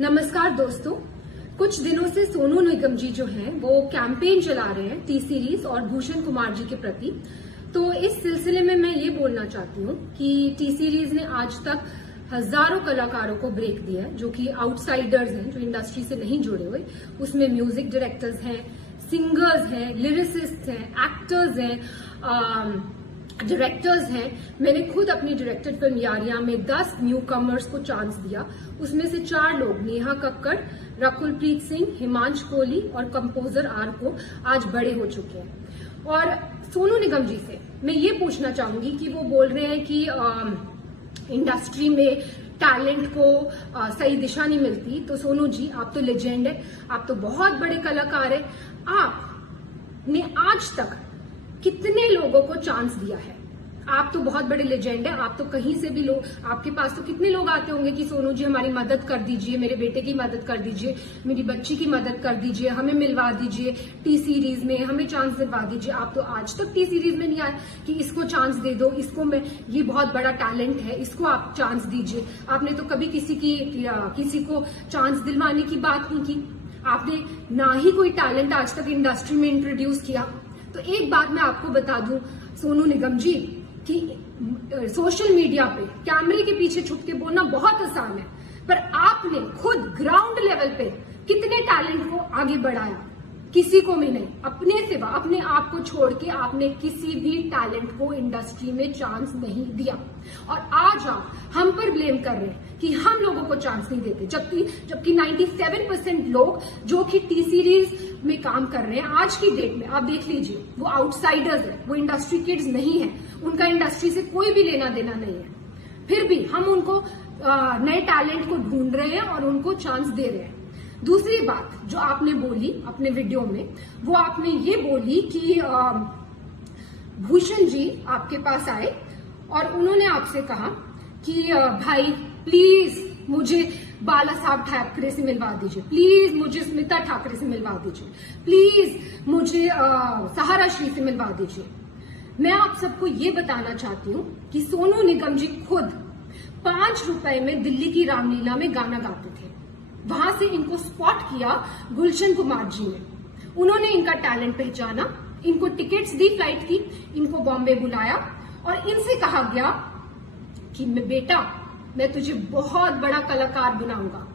नमस्कार दोस्तों, कुछ दिनों से सोनू निगम जी जो हैं वो कैंपेन चला रहे हैं टी सीरीज और भूषण कुमार जी के प्रति। तो इस सिलसिले में मैं ये बोलना चाहती हूँ कि टी सीरीज ने आज तक हजारों कलाकारों को ब्रेक दिया है जो कि आउटसाइडर्स हैं, जो इंडस्ट्री से नहीं जुड़े हुए। उसमें म्यूजिक डायरेक्टर्स हैं, सिंगर्स हैं, लिरिसिस्ट हैं, एक्टर्स हैं, डायरेक्टर्स हैं। मैंने खुद अपनी डायरेक्टेड फिल्म यारियां में 10 न्यू कमर्स को चांस दिया। उसमें से 4 लोग, नेहा कक्कड़, रकुलप्रीत सिंह, हिमांश कोहली और कंपोजर आर को आज बड़े हो चुके हैं। और सोनू निगम जी से मैं ये पूछना चाहूंगी कि वो बोल रहे हैं कि इंडस्ट्री में टैलेंट को सही दिशा नहीं मिलती। तो सोनू जी, आप तो लेजेंड है, आप तो बहुत बड़े कलाकार है। आपने आज तक कितने लोगों को चांस दिया है? आप तो बहुत बड़े लेजेंड है, आप तो कहीं से भी लोग, आपके पास तो कितने लोग आते होंगे कि सोनू जी हमारी मदद कर दीजिए, मेरे बेटे की मदद कर दीजिए, मेरी बच्ची की मदद कर दीजिए, हमें मिलवा दीजिए टी सीरीज में, हमें चांस दिलवा दीजिए। आप तो आज तक टी सीरीज में नहीं आए कि इसको चांस दे दो, इसको मैं, ये बहुत बड़ा टैलेंट है, इसको आप चांस दीजिए। आपने तो कभी किसी को चांस दिलवाने की बात नहीं की। आपने ना ही कोई टैलेंट आज तक इंडस्ट्री में इंट्रोड्यूस किया। तो एक बात मैं आपको बता दूं सोनू निगम जी कि सोशल मीडिया पे कैमरे के पीछे छुप के बोलना बहुत आसान है, पर आपने खुद ग्राउंड लेवल पे कितने टैलेंट को आगे बढ़ाया? किसी को भी नहीं। अपने सिवा, अपने आप को छोड़ के आपने किसी भी टैलेंट को इंडस्ट्री में चांस नहीं दिया। और आज आप हम पर ब्लेम कर रहे हैं कि हम लोगों को चांस नहीं देते, जबकि 97% लोग जो कि टी सीरीज में काम कर रहे हैं आज की डेट में, आप देख लीजिए, वो आउटसाइडर्स है, वो इंडस्ट्री किड्स नहीं है, उनका इंडस्ट्री से कोई भी लेना देना नहीं है। फिर भी हम उनको नए टैलेंट को ढूंढ रहे हैं और उनको चांस दे रहे हैं। दूसरी बात जो आपने बोली अपने वीडियो में, वो आपने ये बोली कि भूषण जी आपके पास आए और उन्होंने आपसे कहा कि भाई प्लीज मुझे बाला साहब ठाकरे से मिलवा दीजिए, प्लीज मुझे स्मिता ठाकरे से मिलवा दीजिए, प्लीज मुझे सहारा श्री से मिलवा दीजिए। मैं आप सबको ये बताना चाहती हूँ कि सोनू निगम जी खुद 5 रुपए में दिल्ली की रामलीला में गाना गाते थे। वहां से इनको स्पॉट किया गुलशन कुमार जी ने। उन्होंने इनका टैलेंट पहचाना, इनको टिकट्स दी फ्लाइट की, इनको बॉम्बे बुलाया और इनसे कहा गया कि बेटा मैं तुझे बहुत बड़ा कलाकार बनाऊंगा।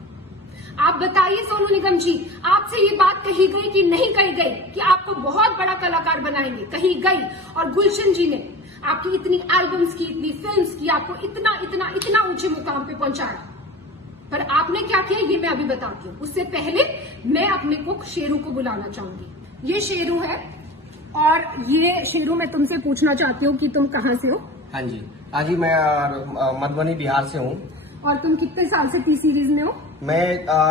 आप बताइए सोनू निगम जी, आपसे ये बात कही गई कि नहीं कही गई कि आपको बहुत बड़ा कलाकार बनाएंगे? कही गई। और गुलशन जी ने आपकी इतनी एल्बम्स की, इतनी फिल्म्स की, आपको इतना इतना इतना ऊंचे मुकाम पे पहुंचाया। पर आपने क्या किया ये मैं अभी बताती हूँ। उससे पहले मैं अपने कुक शेरू को बुलाना चाहूंगी। ये शेरू है और ये शेरू, मैं तुमसे पूछना चाहती हूँ कि तुम कहाँ से हो? हाँ जी, जी मैं मधुबनी बिहार से हूँ। और तुम कितने साल से टी सीरीज में हो? मैं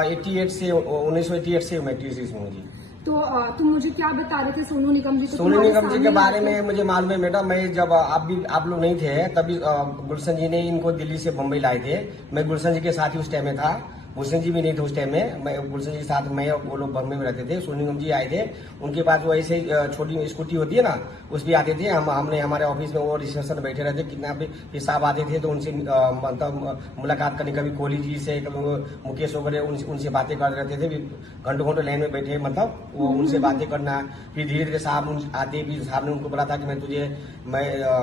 1988 से मैं टी सीरीज में हूँ जी। तो तुम मुझे क्या बता रहे थे सोनू निगम जी को? सोनू निगम जी के बारे में मुझे मालूम है बेटा। मैं जब आप लोग नहीं थे तभी गुलशन जी ने इनको दिल्ली से बम्बई लाए थे। मैं गुलशन जी के साथ ही उस टाइम में था, गुलशन जी भी नहीं थे उस टाइम में। मैं गुलशन जी के साथ, मैं वो लोग बम्बई में रहते थे। सोनू निगम जी आए थे, उनके पास वो ऐसे छोटी स्कूटी होती है ना, उस भी आते थे। हमने हमारे ऑफिस में वो रिसेप्शन में बैठे रहते, कितना भी साहब आते थे तो उनसे मतलब मुलाकात करने, कभी कोहली जी से, कभी मुकेश वगैरह, उनसे बातें करते रहते थे। घंटों घंटों लाइन में बैठे, मतलब वो उनसे बातें करना। फिर धीरे धीरे साहब आते, फिर साहब ने उनको बोला था कि मैं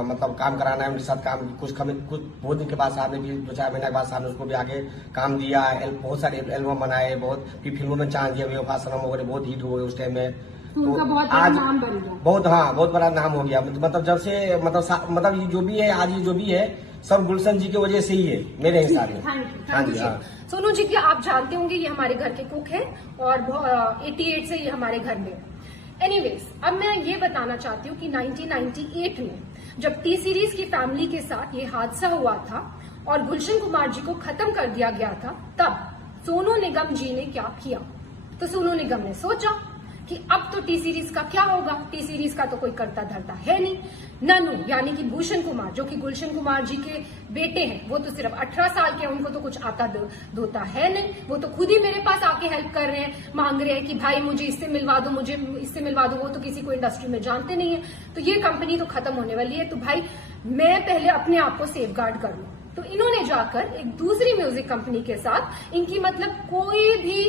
मतलब काम कराना है उनके साथ। काम कुछ बहुत दिन के बाद साहब ने भी 2-4 महीने के बाद साहब ने उसको भी आगे काम दिया। बहुत सारे एल्बम बनाए, बहुत फिर फिल्मों में चांस दिया, बेवफा सनम वगैरह बहुत हिट हुए उस टाइम में। तो बहुत आज नाम बन गया। बहुत बड़ा नाम हो गया। मतलब जब से मतलब ये जो भी है आज, ये जो भी है सब गुलशन जी की वजह से ही है मेरे हिसाब में। हाँ जी। सोनू जी की आप जानते होंगे ये हमारे घर के कुक है और 88 से ये हमारे घर में। एनीवेज, अब मैं ये बताना चाहती हूँ कि 1998 में जब टी सीरीज की फैमिली के साथ ये हादसा हुआ था और गुलशन कुमार जी को खत्म कर दिया गया था, तब सोनू निगम जी ने क्या किया? तो सोनू निगम ने सोचा कि अब तो टी सीरीज का क्या होगा, टी सीरीज का तो कोई करता धरता है नहीं। ननू यानी कि भूषण कुमार, जो कि गुलशन कुमार जी के बेटे हैं, वो तो सिर्फ 18 साल के हैं, उनको तो कुछ आता धोता है नहीं। वो तो खुद ही मेरे पास आके हेल्प कर रहे हैं, मांग रहे हैं कि भाई मुझे इससे मिलवा दो, मुझे इससे मिलवा दो। वो तो किसी को इंडस्ट्री में जानते नहीं है। तो ये कंपनी तो खत्म होने वाली है। तो भाई मैं पहले अपने आप को सेफ गार्ड कर लूं, तो इन्होंने जाकर एक दूसरी म्यूजिक कंपनी के साथ, इनकी मतलब कोई भी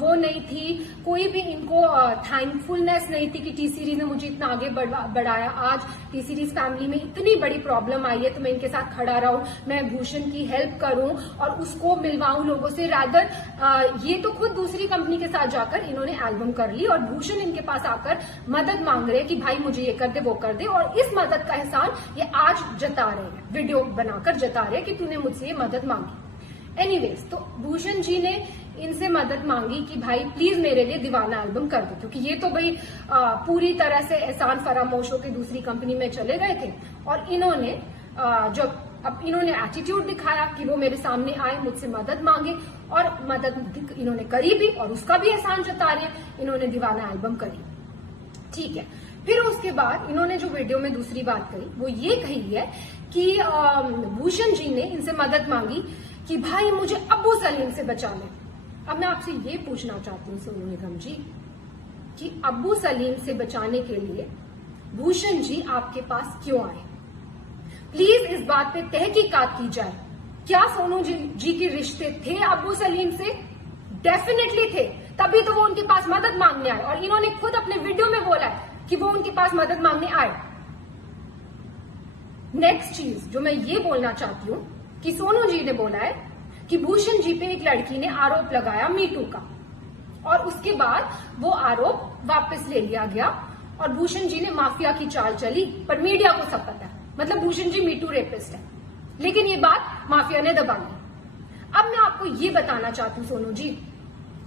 वो नहीं थी, कोई भी इनको थैंकफुलनेस नहीं थी कि टी सीरीज ने मुझे इतना आगे बढ़ाया। आज टी सीरीज फैमिली में इतनी बड़ी प्रॉब्लम आई है तो मैं इनके साथ खड़ा रहूं, मैं भूषण की हेल्प करूं और उसको मिलवाऊं लोगों से। रादर ये तो खुद दूसरी कंपनी के साथ जाकर इन्होंने एल्बम कर ली और भूषण इनके पास आकर मदद मांग रहे कि भाई मुझे ये कर दे वो कर दे, और इस मदद का एहसान ये आज जता रहे हैं, वीडियो बनाकर जता रहे हैं कि तूने मुझसे ये मदद मांगी। एनीवेज, तो भूषण जी ने इनसे मदद मांगी कि भाई प्लीज मेरे लिए दीवाना एल्बम कर दो, क्योंकि ये तो भाई पूरी तरह से एहसान फरामोश होकर दूसरी कंपनी में चले गए थे। और इन्होंने जब अब इन्होंने एटीट्यूड दिखाया कि वो मेरे सामने आए, मुझसे मदद मांगे, और मदद इन्होंने करी भी और उसका भी एहसान जता रहे हैं, इन्होंने दीवाना एल्बम करी। ठीक है, फिर उसके बाद इन्होंने जो वीडियो में दूसरी बात कही वो ये कही है कि भूषण जी ने इनसे मदद मांगी कि भाई मुझे अब्बू सलीम से बचा ले। अब मैं आपसे ये पूछना चाहती हूँ सोनू निगम जी कि अब्बू सलीम से बचाने के लिए भूषण जी आपके पास क्यों आए? प्लीज इस बात पे तहकीकात की जाए। क्या सोनू जी के रिश्ते थे अब्बू सलीम से? डेफिनेटली थे, तभी तो वो उनके पास मदद मांगने आए, और इन्होंने खुद अपने वीडियो में बोला है कि वो उनके पास मदद मांगने आए। नेक्स्ट चीज जो मैं ये बोलना चाहती हूँ कि सोनू जी ने बोला है कि भूषण जी पे एक लड़की ने आरोप लगाया मीटू का, और उसके बाद वो आरोप वापस ले लिया गया और भूषण जी ने माफिया की चाल चली, पर मीडिया को सब पता है, मतलब भूषण जी मीटू रेपिस्ट है, लेकिन ये बात माफिया ने दबा दी। अब मैं आपको ये बताना चाहती हूँ सोनू जी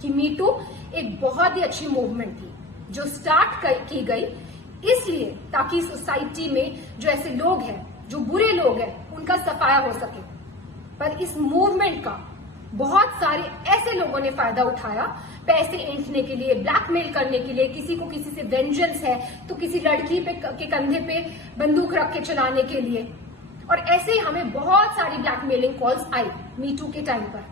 कि मीटू एक बहुत ही अच्छी मूवमेंट थी जो स्टार्ट की गई इसलिए ताकि सोसाइटी में जो ऐसे लोग हैं, जो बुरे लोग हैं, उनका सफाया हो सके। पर इस मूवमेंट का बहुत सारे ऐसे लोगों ने फायदा उठाया, पैसे ऐंठने के लिए, ब्लैकमेल करने के लिए, किसी को किसी से वेंजेंस है तो किसी लड़की के कंधे पे बंदूक रख के चलाने के लिए, और ऐसे ही हमें बहुत सारी ब्लैकमेलिंग कॉल्स आई मीटू के टाइम पर।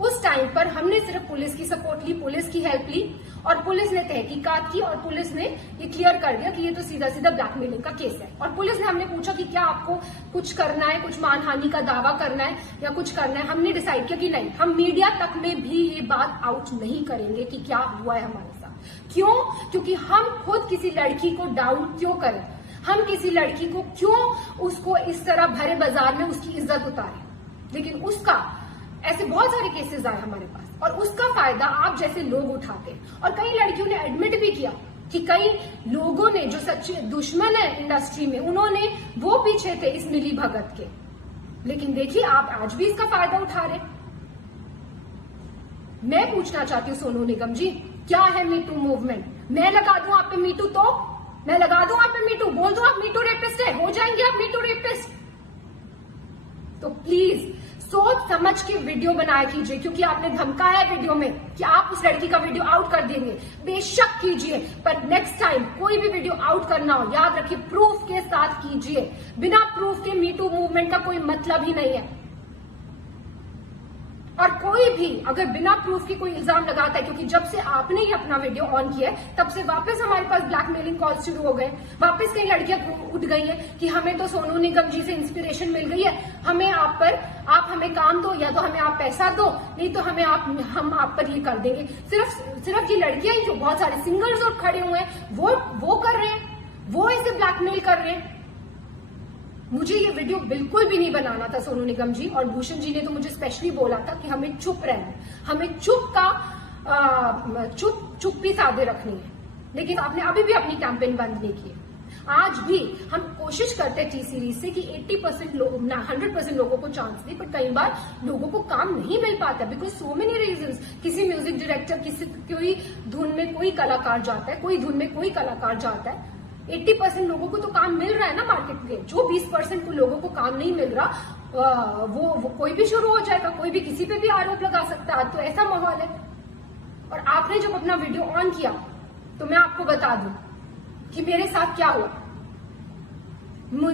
उस टाइम पर हमने सिर्फ पुलिस की सपोर्ट ली, पुलिस की हेल्प ली, और पुलिस ने तहकीकात की और पुलिस ने ये क्लियर कर दिया कि ये तो सीधा सीधा ब्लैकमेलिंग का केस है। और पुलिस ने, हमने पूछा कि क्या आपको कुछ करना है, कुछ मानहानि का दावा करना है या कुछ करना है, हमने डिसाइड किया कि नहीं, हम मीडिया तक में भी ये बात आउट नहीं करेंगे कि क्या हुआ है हमारे साथ। क्यों? क्योंकि हम खुद किसी लड़की को डाउन क्यों करें, हम किसी लड़की को क्यों उसको इस तरह भरे बाजार में उसकी इज्जत उतारें। लेकिन उसका ऐसे बहुत सारे केसेस आए हमारे पास, और उसका फायदा आप जैसे लोग उठाते हैं। और कई लड़कियों ने एडमिट भी किया कि कई लोगों ने जो सच्चे दुश्मन है इंडस्ट्री में, उन्होंने वो पीछे थे इस मिली भगत के, लेकिन देखिए आप आज भी इसका फायदा उठा रहे। मैं पूछना चाहती हूँ सोनू निगम जी, क्या है मीटू मूवमेंट? मैं लगा दूं आप पे मीटू, तो मैं लगा दूं आप पे मीटू, बोल दूं आप मीटू रेपिस्ट है, हो जाएंगे आप मीटू रेपिस्ट। तो प्लीज सोच समझ के वीडियो बनाया कीजिए, क्योंकि आपने धमकाया वीडियो में कि आप उस लड़की का वीडियो आउट कर देंगे। बेशक कीजिए, पर नेक्स्ट टाइम कोई भी वीडियो आउट करना हो, याद रखिए प्रूफ के साथ कीजिए। बिना प्रूफ के मीटू मूवमेंट का कोई मतलब ही नहीं है। और कोई भी अगर बिना प्रूफ के कोई इल्जाम लगाता है, क्योंकि जब से आपने ही अपना वीडियो ऑन किया है तब से वापस हमारे पास ब्लैकमेलिंग कॉल शुरू हो गए, वापस कई लड़कियां उठ गई हैं कि हमें तो सोनू निगम जी से इंस्पिरेशन मिल गई है, हमें आप हमें काम दो, या तो हमें आप पैसा दो, नहीं तो हम आप पर ये कर देंगे। सिर्फ ये लड़कियां ही, जो बहुत सारे सिंगर्स और खड़े हुए हैं वो कर रहे हैं, वो ऐसे ब्लैकमेल कर रहे हैं। मुझे ये वीडियो बिल्कुल भी नहीं बनाना था सोनू निगम जी, और भूषण जी ने तो मुझे स्पेशली बोला था कि हमें चुप रहना है, हमें चुप्पी साधे रखनी है, लेकिन आपने अभी भी अपनी कैंपेन बंद नहीं की है। आज भी हम कोशिश करते हैं टी सीरीज से कि 80% लोग 100% लोगों को चांस दे, पर कई बार लोगों को काम नहीं मिल पाता बिकॉज सो मेनी रीजंस। किसी म्यूजिक डायरेक्टर, कोई धुन में कोई कलाकार जाता है, कोई धुन में कोई कलाकार जाता है। 80% लोगों को तो काम मिल रहा है ना मार्केट में, जो 20% को लोगों को काम नहीं मिल रहा वो कोई भी शुरू हो जाएगा, कोई भी किसी पे भी आरोप लगा सकता है। तो ऐसा माहौल है। और आपने जब अपना वीडियो ऑन किया तो मैं आपको बता दूं कि मेरे साथ क्या हुआ।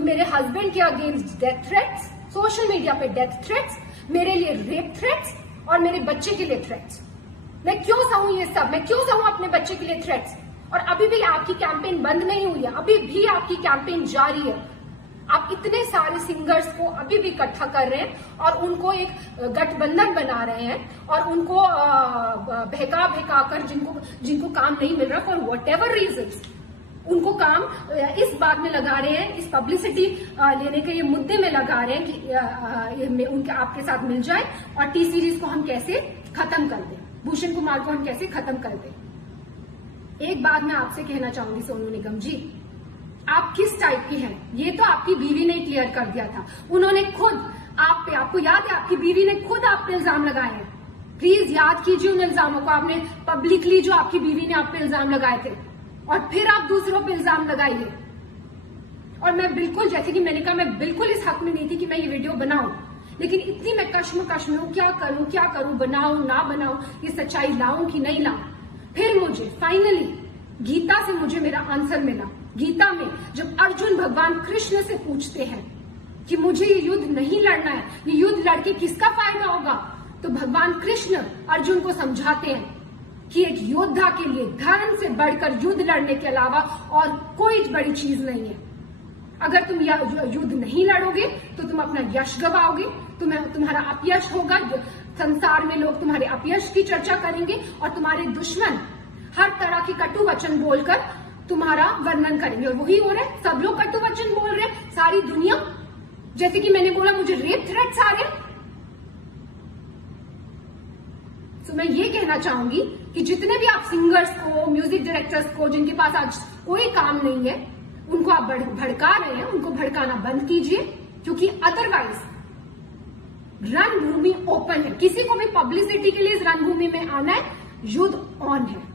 मेरे हस्बैंड के against death threats, social media पे डेथ थ्रेट्स, मेरे लिए रेप थ्रेट्स, और मेरे बच्चे के लिए थ्रेट्स। मैं क्यों सहूं ये सब? मैं क्यों सहूं अपने बच्चे के लिए थ्रेट्स? और अभी भी आपकी कैंपेन बंद नहीं हुई है, अभी भी आपकी कैंपेन जारी है। आप इतने सारे सिंगर्स को अभी भी इकट्ठा कर रहे हैं और उनको एक गठबंधन बना रहे हैं और उनको बहका कर जिनको काम नहीं मिल रहा फॉर वट एवर रीजन, उनको काम इस बात में लगा रहे हैं, इस पब्लिसिटी लेने के ये मुद्दे में लगा रहे हैं कि उनके आपके साथ मिल जाए और टी सीरीज को हम कैसे खत्म कर दें, भूषण कुमार को हम कैसे खत्म कर दें। एक बात मैं आपसे कहना चाहूंगी सोनू निगम जी, आप किस टाइप की हैं ये तो आपकी बीवी ने क्लियर कर दिया था। उन्होंने खुद आप पे, आपको याद है, आपकी बीवी ने खुद आप पे इल्जाम लगाए हैं। प्लीज याद कीजिए उन इल्जामों को, आपने पब्लिकली जो आपकी बीवी ने आप पे इल्जाम लगाए थे और फिर आप दूसरों पे इल्जाम लगाइए। और मैं बिल्कुल, जैसे कि मैंने कहा, मैं बिल्कुल इस हक में नहीं थी कि मैं ये वीडियो बनाऊं, लेकिन इतनी मैं कश्मकश में हूं, क्या करूं, बनाऊं ना बनाऊं, ये सच्चाई लाऊं कि नहीं लाऊं। फिर मुझे फाइनली गीता से मुझे मेरा आंसर मिला। गीता में जब अर्जुन भगवान कृष्ण से पूछते हैं कि मुझे ये युद्ध नहीं लड़ना है, ये युद्ध लड़के किसका फायदा होगा, तो भगवान कृष्ण अर्जुन को समझाते हैं कि एक योद्धा के लिए धर्म से बढ़कर युद्ध लड़ने के अलावा और कोई बड़ी चीज नहीं है। अगर तुम युद्ध नहीं लड़ोगे तो तुम अपना यश गवाओगे, तुम्हारा अपयश होगा, संसार में लोग तुम्हारे अपयश की चर्चा करेंगे और तुम्हारे दुश्मन हर तरह के कटु वचन बोलकर तुम्हारा वर्णन करेंगे। और वही हो रहा है, सब लोग कटु वचन बोल रहे हैं, सारी दुनिया। जैसे कि मैंने बोला, मुझे रेप थ्रेट्स आ रहे हैं। तो मैं ये कहना चाहूंगी कि जितने भी आप सिंगर्स को, म्यूजिक डायरेक्टर्स को, जिनके पास आज कोई काम नहीं है, उनको आप भड़का रहे हैं, उनको भड़काना बंद कीजिए, क्योंकि अदरवाइज रणभूमि ओपन है। किसी को भी पब्लिसिटी के लिए इस रणभूमि में आना है, युद्ध ऑन है।